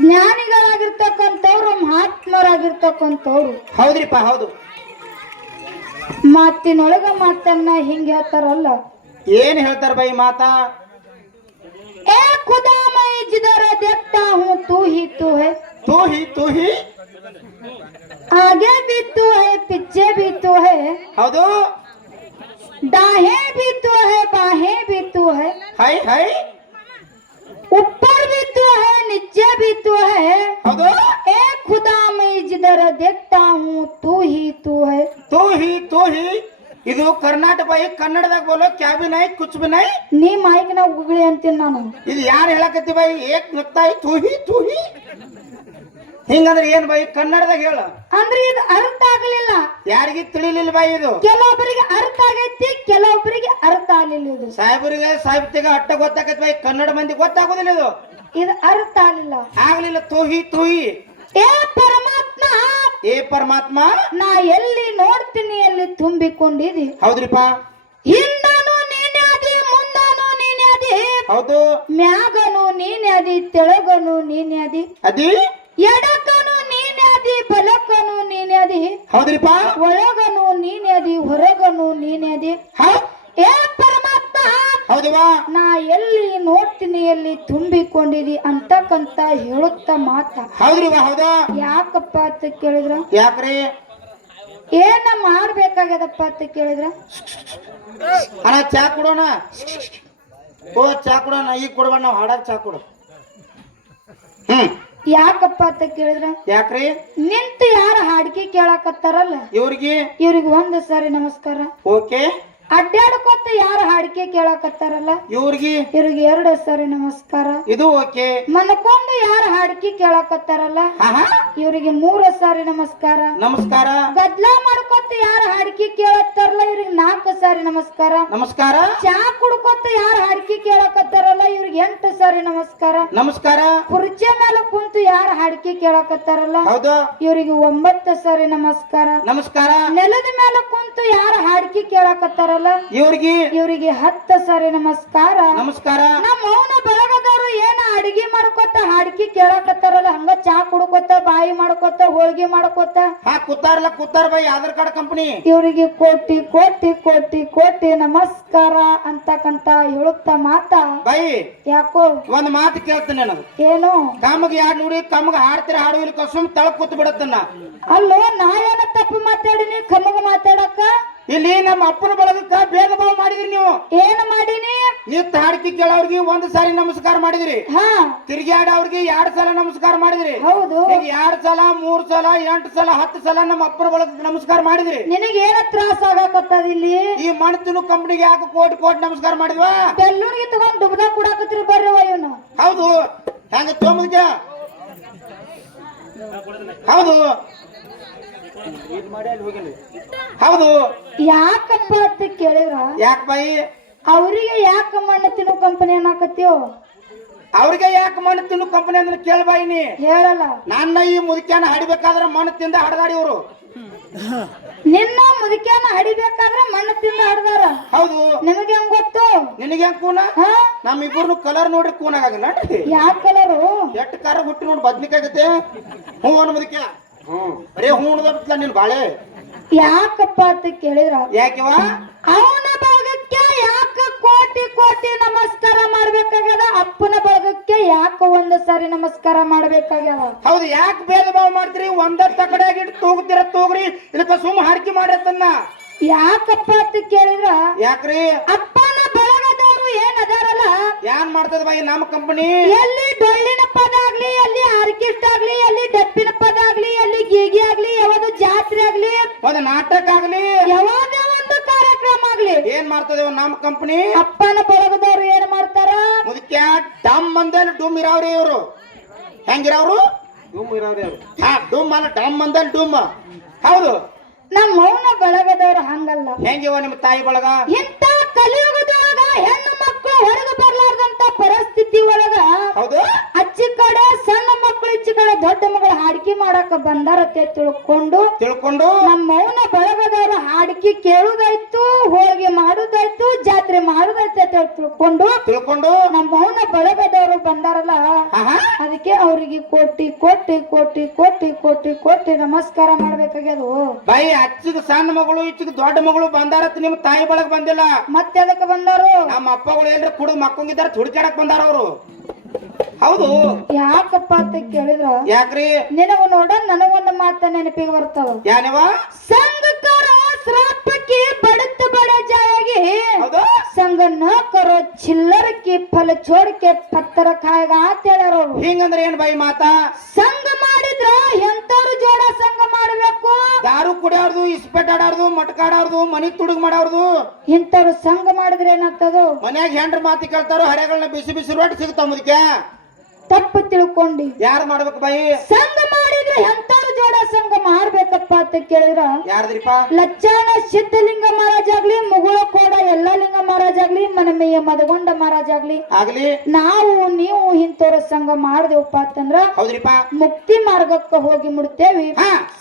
ಜ್ಞಾನಿಗಳಾಗಿರ್ತಕ್ಕಂಥವ್ರು ಮಹಾತ್ಮರಾಗಿರ್ತಕ್ಕಂಥವ್ರು. ಹೌದ್ರಿಪ್ಪ ಹೌದು. ಮಾತಿನೊಳಗ ಮಾತನ್ನ ಹಿಂಗ ಹೇಳ್ತಾರಲ್ಲ, ಏನ್ ಹೇಳ್ತಾರ ಬೈ ಮಾತಾ? ए खुदा मैं जिधर देखता हूँ तू ही है, ತೂ ಹಿ आगे भी तू है पीछे भी तू है, ಹೌದು. दाहें भी तू है बाहें भी तू है, ಹೈ ಹೈ ऊपर भी तू है नीचे भी तू है, ಹೌದು. ए खुदा मैं जिधर देखता हूँ तू है. ತೂ ಹಿ ಇದು ಕರ್ನಾಟಕ ಬೈ. ಕನ್ನಡದಾಗ ಬೋಲೋ ಕ್ಯಾ ಬಿ ನೈ ಕುಚ್ ಬಿ ನೈ. ನೀ ಮಾಯಿಗೆ ಉಗುಳಿ ಅಂತೀನಿ ನಾನು. ಇದು ಯಾರು ಹೇಳಕತ್ತಿ ಬೈ? ಏಕ್ ನಕ್ತಾಯಿ ತೂ ಹಿ ಹಿಂಗಂದ್ರೆ ಏನ್ ಬೈ? ಕನ್ನಡದಾಗ ಹೇಳ. ಅಂದ್ರೆ ಇದು ಅರ್ಥ ಆಗಲಿಲ್ಲ, ಯಾರಿಗೆ ತಿಳಿಲಿಲ್ಲ ಬೈ ಇದು. ಕೆಲವೊಬ್ಬರಿಗೆ ಅರ್ಥ ಆಗೈತಿ, ಕೆಲವೊಬ್ಬರಿಗೆ ಅರ್ಥ ಆಗಲಿಲ್ಲ. ಇದು ಸಾಹೇಬರಿಗೆ ಸಾಹಿತ್ಯಗ ಅಟ್ಟ ಗೊತ್ತಾಗತ್ ಬೈ, ಕನ್ನಡ ಮಂದಿ ಗೊತ್ತಾಗೋದಿಲ್ಲ ಇದು. ಇದು ಅರ್ಥ ಆಗಲಿಲ್ಲ. ಆಗ್ಲಿಲ್ಲ. ತೂ ಹಿ ಏ ಪರಮಾತ್ಮ, ಏ ಪರಮಾತ್ಮ, ನಾ ಎಲ್ಲಿ ನೋಡ್ತೀನಿ ಅಲ್ಲಿ ತುಂಬಿಕೊಂಡಿದಿ. ಹೌದ್ರಿಪ್ಪ. ಹಿಂದನು ನೀನೇ ಅದಿ, ಮುಂದನು ನೀನೇ ಅದಿ, ಹೌದು. ಮ್ಯಾಗನು ನೀನೇ ಅದಿ, ತೆಳಗನು ನೀನೇ ಅದಿ, ಅದಿ ಎಡಕನು ನೀನೇ ಅದಿ, ಬಲಕನು ನೀನೇ ಅದಿ, ಹೌದ್ರಿಪ್ಪ. ಒಳಗನು ನೀನೇ ಅದಿ, ಹೊರಗನು ನೀನೇ ಅದಿ. ಏ ಪರಮಾತ್ಮ, ಹೌದವಾ, ನಾ ಎಲ್ಲಿ ನೋಡ್ತೀನಿ ಅಲ್ಲಿ ತುಂಬಿಕೊಂಡಿದಿ ಅಂತಕ್ಕಂತ ಹೇಳುತ್ತ ಮಾತ. ಹೌದ್ರಿವ ಹೌದಾ. ಯಾಕಪ್ಪ ಅಂತ ಕೇಳಿದ್ರ, ಯಾಕ್ರಿ ಏನ ಮಾಡ್ಬೇಕಾಗ್ಯದಪ್ಪ ಅಂತ ಕೇಳಿದ್ರ, ಅಣ್ಣ ಚಾ ಕೊಡೋಣ. ಓ ಚಾ ಕೊಡೋಣ, ಈಗ ಕೊಡ್ಬೇಡ, ನಾವು ಹಾಡಾಗ ಚಾ ಕೊಡು. ಯಾಕಪ್ಪ ಅಂತ ಕೇಳಿದ್ರ, ಯಾಕ್ರಿ ನಿಂತು ಯಾರ ಹಾಡಿಕೆ ಕೇಳಾಕತ್ತಾರಲ್ಲ ಇವ್ರಿಗೆ ಒಂದು ಸಾರಿ ನಮಸ್ಕಾರ. ಓಕೆ. ಅಡ್ಡಾಡ್ಕೊತ ಯಾರ ಹಾಡಿಕೆ ಕೇಳಾಕತ್ತಾರಲ್ಲ ಇವ್ರಿಗೆ 2 ಸಾರಿ ನಮಸ್ಕಾರ. ಇದು ಓಕೆ. ಮನ್ಕೊಂಡು ಯಾರ ಹಾಡಿಕೆ ಕೇಳಾಕತ್ತಾರಲ್ಲ ಇವ್ರಿಗೆ 3 ಸಾರಿ ನಮಸ್ಕಾರ. ನಮಸ್ಕಾರ. ಗದ್ಲಾ ಮಾಡ್ಕೊತ ಯಾರ ಹಾಡಿಕೆ ಕೇಳತ್ತಾರಲ್ಲ ಇವ್ರಿಗೆ 4 ಸಾರಿ ನಮಸ್ಕಾರ. ನಮಸ್ಕಾರ. ಚಾ ಕುಡ್ಕೊತ ಯಾರ ಹಾಡಿಕೆ ಕೇಳಾಕತ್ತಾರಲ್ಲ ಇವ್ರಿಗೆ 8 ಸಾರಿ ನಮಸ್ಕಾರ. ನಮಸ್ಕಾರ. ಕುರ್ಚಿ ಮೇಲೆ ಕುಂತು ಯಾರ ಹಾಡಿಕೆ ಕೇಳಾಕತ್ತಾರಲ್ಲ ಹೌದು ಇವ್ರಿಗೆ 9 ಸಾರಿ ನಮಸ್ಕಾರ. ನಮಸ್ಕಾರ. ನೆಲದ ಮೇಲೆ ಕುಂತು ಯಾರ ಹಾಡಿಕೆ ಕೇಳಾಕತ್ತಾರಲ್ಲ ಇವ್ರಿಗೆ 10 ಸಾರಿ ನಮಸ್ಕಾರ. ನಮಸ್ಕಾರ. ನಮ್ಮ ಮೌನ ಬಳಗದವರು ಏನ ಅಡಿಗೆ ಮಾಡ್ಕೊತ ಹಾಡಿಕೆ ಕೇಳಾಕತ್ತಾರಲ್ಲ ಹಂಗ ಚಾ ಕುಡ್ಕೊತ ಬಾಯಿ ಮಾಡ್ಕೊತ ಹೋಳಿಗೆ ಮಾಡ್ಕೊತ ಕೂತಾರ ಬೈ ಆಧಾರ್ ಕಾರ್ಡ್ ಕಂಪನಿ ಇವ್ರಿಗೆ ಕೋಟಿ ಕೋಟಿ ಕೋಟಿ ಕೋಟಿ ನಮಸ್ಕಾರ ಅಂತಕ್ಕಂತ ಹೇಳುತ್ತ ಮಾತ. ಬೈ ಯಾಕೋ ಒಂದ್ ಮಾತು ಕೇಳ್ತೇನೆ ನನಗೆ. ಏನು? ಕಾಮಗ್ ಯಾರು ನೋಡಿ ಕಮ್ಮಗ ಹಾಡ್ತೀರ ಹಾಡುವಿನ ಸುಮ್ ತಳಕ್ ಕೂತ್ ಬಿಡತ್ತನ್ನ. ಅಲ್ಲೋ ನಾ ಏನ ತಪ್ಪು ಮಾತಾಡಿನಿ ಕಮ್ಮಗ ಮಾತಾಡಕ್ಕ? ಇಲ್ಲಿ ನಮ್ಮ ಅಪ್ಪನ ಬಳಗಕ್ಕ ಭೇದ ಭಾವ ಮಾಡಿದ್ರಿ ನೀವು. ಏನ್ ಮಾಡೀನಿ? ನಿತ್ ಹಾಡಿಕೆ ಕೇಳೋರ್ಗಿ 1 ಸಾರಿ ನಮಸ್ಕಾರ ಮಾಡಿದ್ರಿ. ತಿರ್ಗ್ಯಾಡ ಅವ್ರಿಗೆ 2 ಸಲ ನಮಸ್ಕಾರ ಮಾಡಿದ್ರಿ. ಹೌದು. ಈಗ 2 ಸಲ 3 ಸಲ 8 ಸಲ 10 ಸಲ ನಮ್ಮ ಅಪ್ಪನ ಬಳಗಕ್ಕೆ ನಮಸ್ಕಾರ ಮಾಡಿದ್ರಿ. ನಿನಗೆ ಏನ ತ್ರಾಸ ಆಗಕತ್ತದ ಇಲ್ಲಿ? ಈ ಮಣ್ತಿನ ಕಂಪನಿಗೆ ಯಾಕೆ ಕೋಟಿ ಕೋಟಿ ನಮಸ್ಕಾರ ಮಾಡಿದ್ವಾ? ಬೆಲ್ಲೂರಿಗೆ ತಗೊಂಡ್ ಡುಬ್ದ ಕುಡಾಕತ್ರಿ ಬರ್ರಿ ಇವನು. ಹೌದು. ಹೆಂಗ ತೊಂಬದ್ಕ? ಹೌದು ಹೌದು. ಯಾಕಪ್ಪ ಅಂತ ಕೇಳಿದ್ರ ಯಾಕ ಬೈ ಅವ್ರಿಗೆ ಯಾಕ ಮಣ್ಣು ತಿನ್ನು ಕಂಪನಿ ಅನ್ನಕತ್ತೀವ? ಅವ್ರಿಗೆ ಯಾಕೆ ಮಣ್ಣು ತಿನ್ನು ಕಂಪನಿ ಅಂದ್ರೆ ಕೇಳ್ಬಾಯಿನಿ ಹೇಳಲ್ಲ. ನನ್ನ ಈ ಮುದುಕ್ಯಾನ ಹಡಿಬೇಕಾದ್ರೆ ಮಣ್ಣು ತಿಂದ ಹಡದಾಡಿ ಇವರು. ನಿನ್ನ ಮುದುಕ್ಯಾನ ಹಡಿಬೇಕಾದ್ರೆ ಮಣ್ಣು ತಿಂದ ಹಡ್ದಾರ. ಹೌದು. ನಿಮಗೆ ಹೆಂಗ್ ಗೊತ್ತು? ನಿನಗೆ ಹೆಂಗ್ ಕೂನ? ನಮ್ಮಿಬ್ಬರು ಕಲರ್ ನೋಡ್ರಿ ಕೂನ್ ಆಗಲ್ಲ. ಯಾವ ಕಲರು? ಎಟ್ಟು ಕಾರ ಹುಟ್ಟಿ ನೋಡಿ ಬದ್ನಿಕಾಗತ್ತೆ. ಹ್ಞೂ ಅನ್ನ ಮುದುಕ್ಯ. ಬರೇ ಹ್ಞೂ ಉಣ್ದ ನಿನ್ ಬಾಳೆ. ಯಾಕಪ್ಪ ಅಂತ ಕೇಳಿದ್ರ ಯಾಕೆವ ಅವನ ಬಳಗಕ್ಕೆ ಯಾಕ ಕೋಟಿ ಕೋಟಿ ನಮಸ್ಕಾರ ಮಾಡ್ಬೇಕಾಗ್ಯದ, ಅಪ್ಪನ ಬಳಗಕ್ಕೆ ಯಾಕ 1 ಸಾರಿ ನಮಸ್ಕಾರ ಮಾಡ್ಬೇಕಾಗ್ಯದ? ಹೌದು. ಯಾಕೆ ಭೇದ ಭಾವ ಮಾಡ್ತೀರಿ? ಒಂದ ತಗಡಾಗಿಟ್ಟು ತೂಗುತ್ತೀರ ತೂಗ್ರಿ, ಇದಕ್ಕ ಸುಮ್ ಹಾಡಿಕೆ ಮಾಡ್ರತನ್ನ. ಯಾಕಪ್ಪ ಅಂತ ಕೇಳಿದ್ರ ಯಾಕ್ರಿ ಅಪ್ಪನ ಬಳಗದವರು ಏನ್ ಅದಾರಲ್ಲ ಏನ್ ಮಾಡ್ತದ ಬಾಯಿ ನಮ್ಮ ಕಂಪನಿ? ಎಲ್ಲಿ ಡೊಳ್ಳಿನ ಪದ ಆಗ್ಲಿ, ಎಲ್ಲಿ ಆರ್ಕೆಸ್ಟ್ ಆಗ್ಲಿ, ಎಲ್ಲಿ ಡಪ್ಪಿನ ಪದ ಆಗ್ಲಿ, ಎಲ್ಲಿ ಗೀಗಿ ಆಗ್ಲಿ, ಯಾವ್ದು ಜಾತ್ರೆ ಆಗ್ಲಿ, ಒಂದು ನಾಟಕ ಆಗ್ಲಿ, ಯಾವ್ದೇ ಒಂದು ಕಾರ್ಯಕ್ರಮ ಆಗ್ಲಿ ಏನ್ ಮಾಡ್ತದೆ ನಮ್ಮ ಕಂಪನಿ? ಅಪ್ಪನ ಬಳಗದವ್ರು ಏನ್ ಮಾಡ್ತಾರ? ಮುದುಕ್ಯಾ ಡಮ್ ಅಂದಲ್ಲಿ ಡುಮ್ ಇರಾವ್ರಿ ಇವ್ರು. ಹೆಂಗಿರಾವ್ರು? ಡುಮ್ ಇರಾವ್ರಿ ಅವ್ರು. ಡುಮ್ ಅಲ್ಲ, ಡಮ್ ಅಂದಲ್ಲಿ ಡುಮ್. ಹೌದು. ನಮ್ಮ ಮೌನ ಬಳಗದವ್ರು ಹಂಗಲ್ಲ. ಹೆಂಗಿವ ನಿಮ್ಮ ತಾಯಿ ಬಳಗ? ಇಂತ ಕಲಿಯುಗದೊಳಗ ಹೆಣ್ಣು ಮಕ್ಕಳು ಹೊರಗೆ ಬರ್ಲಾರ್ದಂತ ಪರಿಸ್ಥಿತಿ ಒಳಗ ಹೌದು ಅಚ್ಚಿ ಕಡೆ ಸಣ್ಣ ಮಕ್ಕಳು ಮಗಳು ಈಚೆ ಕಡೆ ದೊಡ್ಡ ಮಗಳು ಹಾಡಿಕೆ ಮಾಡಾಕ ಬಂದಾರತ್ತೆ ತಿಳ್ಕೊಂಡು ನಮ್ಮ ಮೌನ ಬಳಗದವ್ರ ಹಾಡಿಕೆ ಕೇಳುದಾಯ್ತು, ಹೋಳಿಗೆ ಮಾಡುದಾಯ್ತು, ಜಾತ್ರೆ ಮಾಡುದಾಯ್ತು ಅಂತ ತಿಳ್ಕೊಂಡು ನಮ್ಮ ಮೌನ ಬಳಗದವರು ಬಂದಾರಲ್ಲ, ಅದಕ್ಕೆ ಅವ್ರಿಗೆ ಕೋಟಿ ಕೋಟಿ ಕೋಟಿ ಕೋಟಿ ಕೋಟಿ ಕೋಟಿ ನಮಸ್ಕಾರ ಮಾಡ್ಬೇಕಾಗ್ಯದು. ಬಾಯಿ ಅಚ್ಚಿಗೆ ಸಣ್ಣ ಮಗಳು ಈಚಿಗೆ ದೊಡ್ಡ ಮಗಳು ಬಂದಾರತ್ ನಿಮ್ ತಾಯಿ ಬಳಗ ಬಂದಿಲ್ಲ. ಮತ್ತೆ ಅದಕ್ಕೆ ಬಂದಾರು ನಮ್ಮ ಅಪ್ಪಗಳು ಏನ್ರ ಕುಡಿದು ಮಕ್ಕೊಂಗಿದಾರ ಹುಡುಕಾಡಕ್ ಬಂದಾರ ಅವ್ರು. ಹೌದು. ಯಾಕಪ್ಪ ಅಂತ ಕೇಳಿದ್ರ, ಯಾಕ್ರಿ ನಿನಗ ನೋಡ ನನಗೊಂದು ಮಾತ ನೆನಪಿಗೆ ಬರ್ತಾವ. ಯಾನವ ಸಂಘಕಾರ ಶ್ರಾಪಕ್ಕೆ ಬಡತ ಬಡ ಜಾಯಗೆ ಸಂಘ ನ ಕರೋ ಚಿಲ್ಲರ ಕಿ ಫಲ ಚೋಡಕ್ಕೆ ಪತ್ತರ ಕಾಯಗ ಅಂತ ಹೇಳ್ಯಾರ. ಹಿಂಗಂದ್ರೆ ಏನ್ ಬಾಯಿ ಮಾತಾ? ಸಂಘ ಮಾಡಿದ್ರ ಎಂತವ್ರು ಜೋಡ ಸಂಘ ಮಾಡ್ಬೇಕು. ದಾರು ಕುಡಿಯಾರ್ದು, ಇಸ್ಪೆಟ್ ಆಡಾರ್ದು, ಮಟ್ಕ ಆಡಾರ್ದು, ಮನಿ ತುಡುಗ್ ಮಾಡಾರ್ದು ಇಂಥವ್ರು ಸಂಘ ಮಾಡಿದ್ರೆ ಏನಾಗ್ತದ? ಮನ್ಯಾಗ ಹೆಂಡ್ರ ಮಾತಿ ಕೇಳ್ತಾರೋ, ಹರೆಗಳನ್ನ ಬಿಸಿ ಬಿಸಿ ರೊಟ್ಟಿ ಸಿಗ್ತಾವ. ಮುದಕ್ಕೆ ತಪ್ಪು ತಿಳ್ಕೊಂಡಿ. ಯಾರು ಮಾಡ್ಬೇಕು ಬಾಯಿ? ಸಂಘ ಮಾಡಿದ್ರೆ ಎಂತವ್ರು ಜೋಡ ಸಂಘ ಮಾಡ್ಬೇಕಪ್ಪ ಅಂತ ಕೇಳಿದ್ರ ಯಾರ್ದ್ರಿಪ್ಪ? ಲಚ್ಚಾಣ ಸಿದ್ಧಲಿಂಗ ಮಹಾರಾಜ್ ಆಗ್ಲಿ, ಮುಗುಳ ಕೋಡ ಎಲ್ಲ ಲಿಂಗ ಮಹಾರಾಜ್ ಆಗ್ಲಿ, ಮನಮೆಯ ಮದಗೊಂಡ ಮಹಾರಾಜ್ ಆಗ್ಲಿ ನಾವು ನೀವು ಇಂಥವ್ರ ಸಂಘ ಮಾಡ್ದೇವಪ್ಪ ಅಂತಂದ್ರ ಹೌದ್ರಿಪ್ಪ ಮುಕ್ತಿ ಮಾರ್ಗಕ್ಕ ಹೋಗಿ ಮುಡ್ತೇವಿ.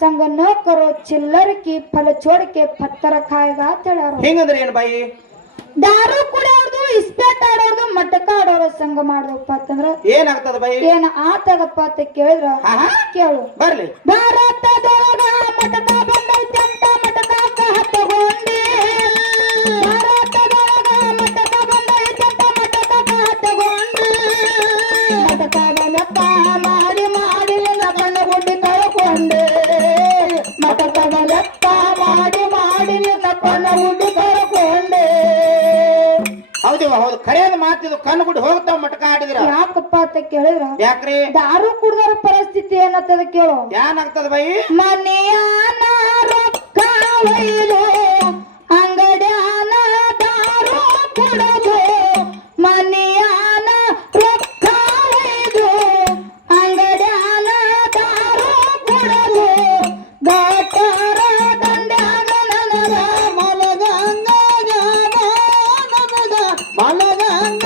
ಸಂಘ ನ ಕರೋ ಚಿಲ್ಲರಕಿ ಫಲ ಚೋಡಕ್ಕೆ ಪತ್ತರ ಕಾಯಗ ಅಂತ ಹೇಳ್ಯಾರ. ಹಿಂಗಂದ್ರೆ ಏನ್ ಬಾಯಿ? ದಾರು ಕುಡಿಯೋದು, ಇಸ್ಪೇಟ್ ಆಡೋದು, ಮಟಕ ಆಡೋರು ಸಂಘ ಮಾಡ್ದಪ್ಪ ಅಂತಂದ್ರ ಏನಾಗ್ತದ ಬಾಯಿ? ಏನ ಆತದಪ್ಪ ಅಂತ ಕೇಳಿದ್ರ ಕೇಳು. ಬರ್ಲಿ. ಭಾರತದೊಳಗ ಮಟಕ ಬಂದೈತೆ ಅಂತ ಮಟಕ ಹತ್ತಗೊಂಡಿ, ಭಾರತದೊಳಗ ಮಟಕ ಬಂದೈತೆ ಅಂತ ಮಟಕ ಹತ್ತಗೊಂಡಿ, ಮಟಕದ ಲೆಕ್ಕ ಮಾಡಿ ಮಾಡಿ ನನ್ನ ಗುಡ್ಡಿ ಕಳ್ಕೊಂಡೆ, ಮಟಕದ ಲೆಕ್ಕ ಮಾಡಿ ಮಾಡಿ ನನ್ನ ಗುಡ್ಡಿ ಕಳ್ಕೊಂಡೆ. ಹೌದು, ಖರೇದ ಮಾತಿದು. ಕಣ್ಣು ಗುಡಿ ಹೋಗ್ತಾವ ಮಟಕ ಆಡಿದ್ರ. ಯಾಕಪ್ಪ ಅಂತ ಕೇಳಿದ್ರ ಯಾಕ್ರಿ? ದಾರು ಕುಡ್ದವ್ರ ಪರಿಸ್ಥಿತಿ ಏನತ್ತದ ಕೇಳು. ಏನಾಗ್ತದ ಬಾಯಿ? ಮನೆಯಾನ ರೊಕ್ಕ ಒಯ್ದು ಅಂಗಡ್ಯಾನ ದಾರು ಕುಡದು, ಮನೆಯಾನ ರೊಕ್ಕ ಒಯ್ದು ಅಂಗಡ್ಯಾನ ದಾರು ಕುಡದು, ಗಾಟರ ದಂಡ್ಯಾಗ ನನಗ ಮಲಗಂಗ ಮಲಗಂಗ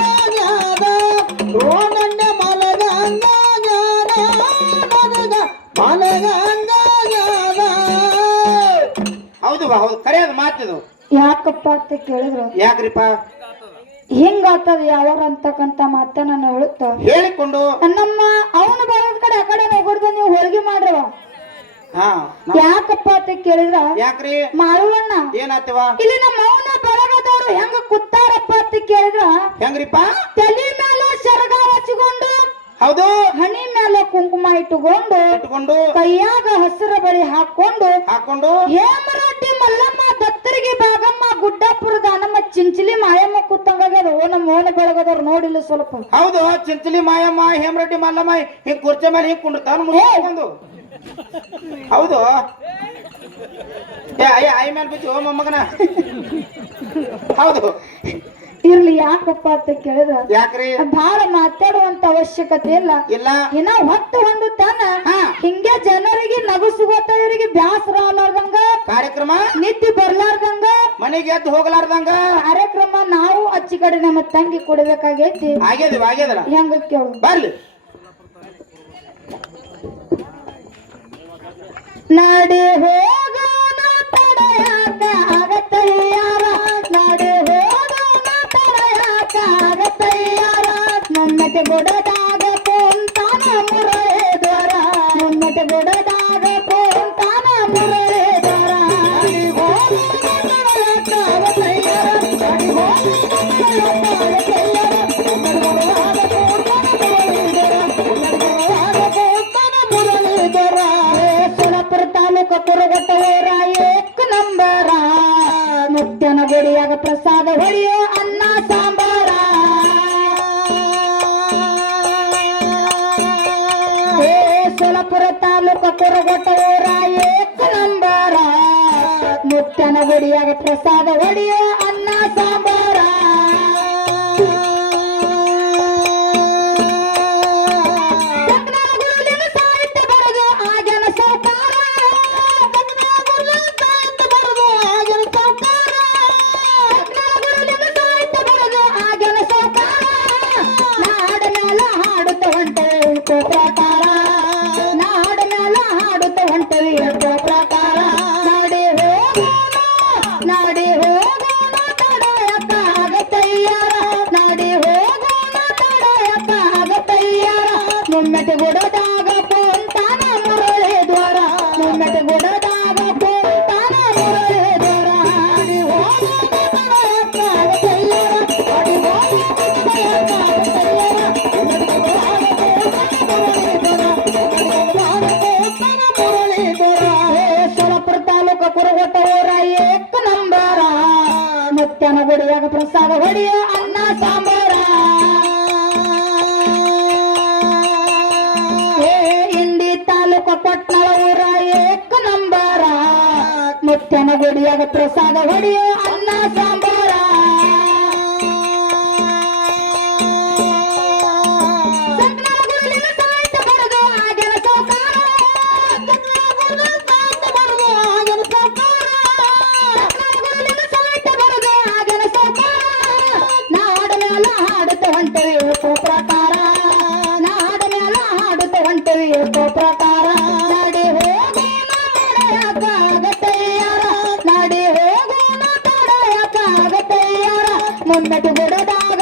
ರೋಗಂಡ ಮಲಗಂಗ ಮಲಗಂಗ. ಹೌದು, ಖರೇದ ಮಾತಿದು. ಯಾಕಪ್ಪ ಅಂತ ಕೇಳಿದ್ರು ಯಾಕ್ರಿಪ್ಪ? ಹಿಂಗಾತದ ಯಾವಾರ ಅಂತಕ್ಕಂತ ಮಾತ ನಾನು ಹೇಳುತ್ತ ಹೇಳಿಕೊಂಡು ನಮ್ಮ ಅವನು ಬರೋದ್ ಕಡೆ ಆ ಕಡೆ ಹೋಗೋದ್ ನೀವು ಹೋಳಿಗೆ ಮಾಡ್ರವ. ಯಾಕಪ್ಪ ಅಂತ ಕೇಳಿದ್ರ ಯಾಕ್ರಿ? ಮಾಳುವಣ್ಣ ಏನಾತವ? ಇಲ್ಲಿ ನಮ್ಮ ಅವನ ಬರಗದವ್ರು ಹೆಂಗ ಕುತ್ತಾರಪ್ಪ ಅಂತ ಕೇಳಿದ್ರ ಹೆಂಗ್ರಿಪ್ಪ? ತಲೆ ಮೇಲೆ ಸರಗ ಹಚ್ಚಿಕೊಂಡು, ಹೌದು, ಹಣಿ ಮೇಲೆ ಕುಂಕುಮ ಇಟ್ಟುಕೊಂಡು, ಕೈಯಾಗ ಹಸಿರ ಬಳಿ ಹಾಕೊಂಡು ಹೇಮರಾಟಿ ಮಲ್ಲಮ್ಮ ದತ್ತರಿಗೆ ಭಾಗಮ್ಮ ಗುಡ್ಡಾಪುರ ದಾನಮ್ಮ ಚಿಂಚಲಿ ಮಾಯಮ್ಮ ಕೂತಂಗಾಗ್ಯದ. ನಮ್ಮ ಮೋನ ಬೆಳಗದವ್ರು ನೋಡಿಲ್ಲ ಸ್ವಲ್ಪ. ಹೌದು, ಚಿಂಚಲಿ ಮಾಯಮ್ಮ ಹೇಮರೆಡ್ಡಿ ಮಲ್ಲಮ್ಮ ಹಿಂಗ್ ಕುರ್ಚಿ ಮೇಲೆ ಹಿಂಗ್ ಕುಂಡಿರ್ತಾನ ಮುಂದೆ. ಹೌದು, ಆಯ ಮೇಲೆ ಬಿದ್ದು ಮೊಮ್ಮಗನ. ಹೌದು, ಇರ್ಲಿ. ಯಾಕಪ್ಪ ಅಂತ ಕೇಳಿದ್ರ ಯಾಕ್ರಿ? ಬಹಳ ಮಾತಾಡುವಂತ ಅವಶ್ಯಕತೆ ಇಲ್ಲ. ಇನ್ನ ಹೊತ್ತು ಹೊಂದು ತಾನ ಹಿಂಗೆ ಜನರಿಗೆ ನಗುಸುಗೋತವರಿಗೆ ಬ್ಯಾಸರ ಆಲಾರ್ದಂಗ, ಕಾರ್ಯಕ್ರಮ ನಿದ್ದೆ ಬರ್ಲಾರ್ದಂಗ, ಮನೆಗೆ ಎದ್ದು ಹೋಗ್ಲಾರ್ದಂಗ ಕಾರ್ಯಕ್ರಮ ನಾವು ಅಚ್ಚಿ ಕಡೆ ನಮ್ಮ ತಂಗಿ ಕೊಡ್ಬೇಕಾಗೈತಿ. ಆಗ್ಯದ ಹೆಂಗ ಕೇಳು. ಬರ್ಲಿ. ನಡೆ ಹೋಗೋಣ ತಡೆಯಾಕ ಆಗತ್ತಯ್ಯಾರ, ನಡೆ ಹೋಗೋಣ ತಡೆಯಾಕ ಆಗತ್ತಯ್ಯಾರ, ನಮ್ಮತೆ ಬುಡದಾಗ ಕುಂತಾನ ಮುರಳಿದರ, ನಮ್ಮತೆ ಬುಡದಾಗ ಕುಂತಾನ ಮುರಳಿದರ, ನಡೆ ಹೋಗೋಣ ತಡೆಯಾಕ ಆಗತ್ತಯ್ಯಾರ, ನಡೆ ಹೋಗೋಣ ಆಗತ್ತಯ್ಯಾರ, ನಮ್ಮತೆ ಬುಡದಾಗ ಕುಂತಾನ ಮುರಳಿದರ, ನಮ್ಮತೆ ಬುಡದಾಗ ಕುಂತಾನ ಮುರಳಿದರ. ಸೋಲಾಪುರ ತಾಲೂಕು ಕುರುಗೊಟ್ಟವರ ಏಕ್ ನಂಬರ, ಮುತ್ಯನ ಗುಡಿಯಾಗ ಪ್ರಸಾದ ಹೊಡೆಯೋ ಅನ್ನ ಸಾಂಬಾರ. ಸೋಲಾಪುರ ತಾಲೂಕು ಕುರುಗೊಟ್ಟವರ ಏಕ್ ನಂಬರ, ಮುತ್ಯನ ಗುಡಿಯಾಗ ಪ್ರಸಾದ ಹೊಡೆಯೋ ಅನ್ನ ಸಾಂಬಾರ. ಪ್ರಕಾರ ಗುಡದಾಗ ಕುಂತಾನ ಮುರಳಿ ದ್ವಾರ ಮುಮ್ಮೆಟ್ಟು ಗುಡದಾಗ ಕುಂತಾನ ಮುರಳಿ ದ್ವಾರ ಅಡಿ ಸೋಲಾಪುರ ತಾಲೂಕ ಕುರಗೊಟ್ಟ ಊರ ಏಕ ನಂಬರ ಮುತ್ಯನ ಗುಡಿಯಾಗ ಪ್ರಸಾದ ಹೊಡಿಯ ಅನ್ನ ಸಾಂಬಾರ ಇಂಡಿ ತಾಲೂಕ ಪಟ್ನಳ ಊರ ಏಕ ನಂಬರ ಮುತ್ಯನ ಗುಡಿಯಾಗ ಪ್ರಸಾದ ಹೊಡಿಯ ಅನ್ನ ಸಾಂಬಾರ ಪ್ರಕಾರ ನಾಡ ಮ್ಯಾಲ ಹಾಡುತ್ತ ಹೊಂಟವಿ ಪ್ರಕಾರ ನಡಿ ಹೋಗೋಣ ತಡೆಯಕ್ಕಾಗತ್ತಯ್ಯಾರ ನಡಿ ಹೋಗೋಣ ತಡೆಯಕ್ಕಾಗತ್ತಯ್ಯಾರ ಮುಮ್ಮೆಟ್ಟು ಗುಡದಾಗ